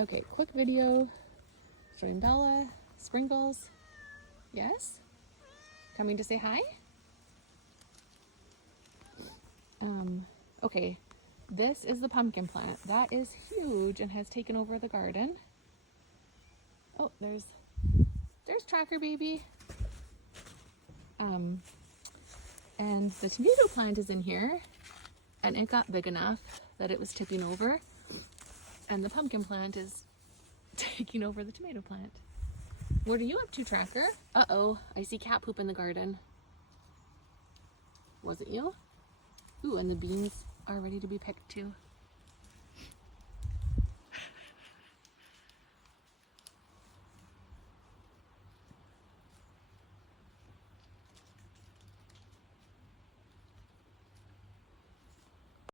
Okay, quick video showing Bella, Sprinkles. Yes? Coming to say hi? Okay, this is the pumpkin plant. That is huge and has taken over the garden. Oh, there's Tracker Baby. And the tomato plant is in here, and it got big enough that it was tipping over, and the pumpkin plant is taking over the tomato plant. What are you up to, Tracker? Uh-oh, I see cat poop in the garden. Was it you? Ooh, and the beans are ready to be picked too.